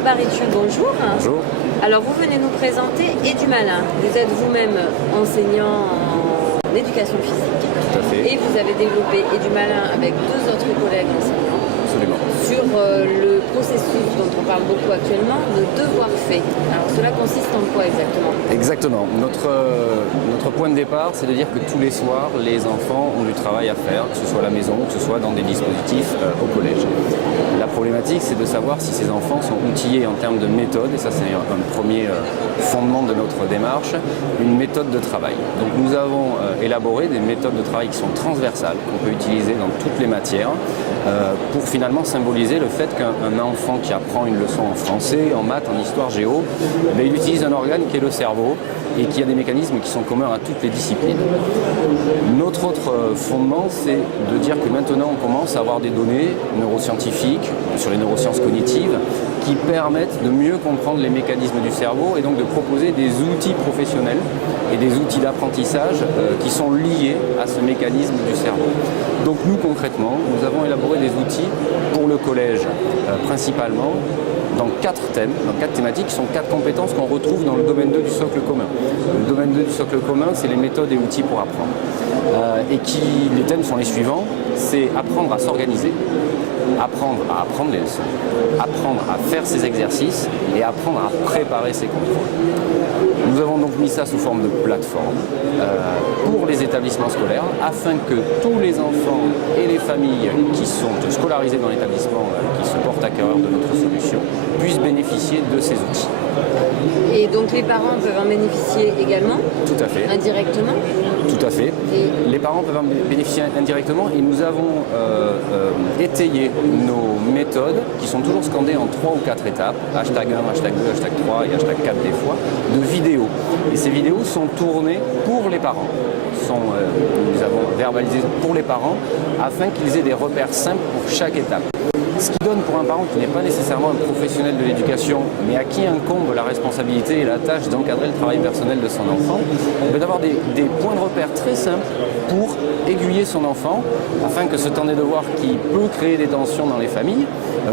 Thomas Barritu, bonjour. Bonjour. Alors vous venez nous présenter Edumalin. Vous êtes vous-même enseignant en éducation physique. Tout à fait. Et vous avez développé Edumalin avec deux autres collègues enseignants. Absolument. Sur le processus dont on parle beaucoup actuellement, le devoir fait. Alors cela consiste en quoi exactement? Exactement. Notre point de départ, c'est de dire que tous les soirs, les enfants ont du travail à faire, que ce soit à la maison, que ce soit dans des dispositifs au collège. La problématique, c'est de savoir si ces enfants sont outillés en termes de méthode, et ça c'est un premier fondement de notre démarche, une méthode de travail. Donc nous avons élaboré des méthodes de travail qui sont transversales, qu'on peut utiliser dans toutes les matières, pour finalement symboliser le fait qu'un enfant qui apprend une leçon en français, en maths, en histoire, géo, il utilise un organe qui est le cerveau et qui a des mécanismes qui sont communs à toutes les disciplines. Notre autre fondement, c'est de dire que maintenant on commence à avoir des données neuroscientifiques sur les neurosciences cognitives qui permettent de mieux comprendre les mécanismes du cerveau et donc de proposer des outils professionnels et des outils d'apprentissage qui sont liés à ce mécanisme du cerveau. Donc nous concrètement, nous avons élaboré des outils pour le collège principalement dans 4 thèmes, dans 4 thématiques qui sont 4 compétences qu'on retrouve dans le domaine 2 du socle commun. Le domaine 2 du socle commun, c'est les méthodes et outils pour apprendre. Les thèmes sont les suivants, c'est apprendre à s'organiser, apprendre à apprendre les leçons, apprendre à faire ses exercices et apprendre à préparer ses contrôles. Nous avons donc mis ça sous forme de plateforme pour les établissements scolaires afin que tous les enfants et les familles qui sont scolarisés dans l'établissement, qui se portent à cœur de notre solution, puissent bénéficier de ces outils. Et donc les parents peuvent en bénéficier également? Tout à fait. Indirectement? Tout à fait. Et les parents peuvent en bénéficier indirectement et nous avons étayé nos méthodes qui sont toujours scandées en 3 ou 4 étapes, hashtag 1, hashtag 2, hashtag 3 et hashtag 4 des fois, de vidéos. Et ces vidéos sont tournées pour les parents. Nous avons verbalisé pour les parents afin qu'ils aient des repères simples pour chaque étape. Ce qui donne pour un parent qui n'est pas nécessairement un professionnel de l'éducation, mais à qui incombe la responsabilité et la tâche d'encadrer le travail personnel de son enfant, d'avoir des points de repère très simples pour aiguiller son enfant, afin que ce temps des devoirs qui peut créer des tensions dans les familles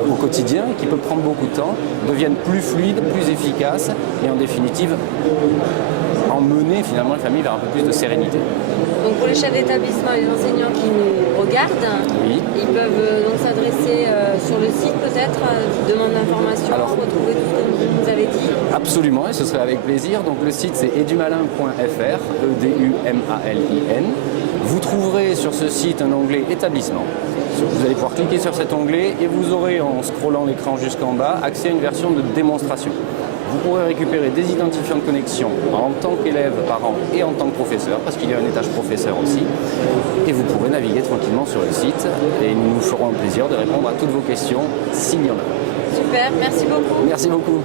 au quotidien, qui peut prendre beaucoup de temps, devienne plus fluide, plus efficace et en définitive emmener finalement la famille vers un peu plus de sérénité. donc pour les chefs d'établissement et les enseignants qui nous regardent, Oui. ils peuvent donc s'adresser sur le site peut-être, demande d'information, retrouver tout ce que vous nous avez dit. Absolument, et ce serait avec plaisir. Donc le site c'est edumalin.fr, EDUMALIN. Vous trouverez sur ce site un onglet établissement. Vous allez pouvoir cliquer sur cet onglet et vous aurez, en scrollant l'écran jusqu'en bas, accès à une version de démonstration. Vous pourrez récupérer des identifiants de connexion en tant qu'élève, parent et en tant que professeur, parce qu'il y a un étage professeur aussi. Et vous pourrez naviguer tranquillement sur le site et nous nous ferons un plaisir de répondre à toutes vos questions s'il y en a. Super, merci beaucoup. Merci beaucoup.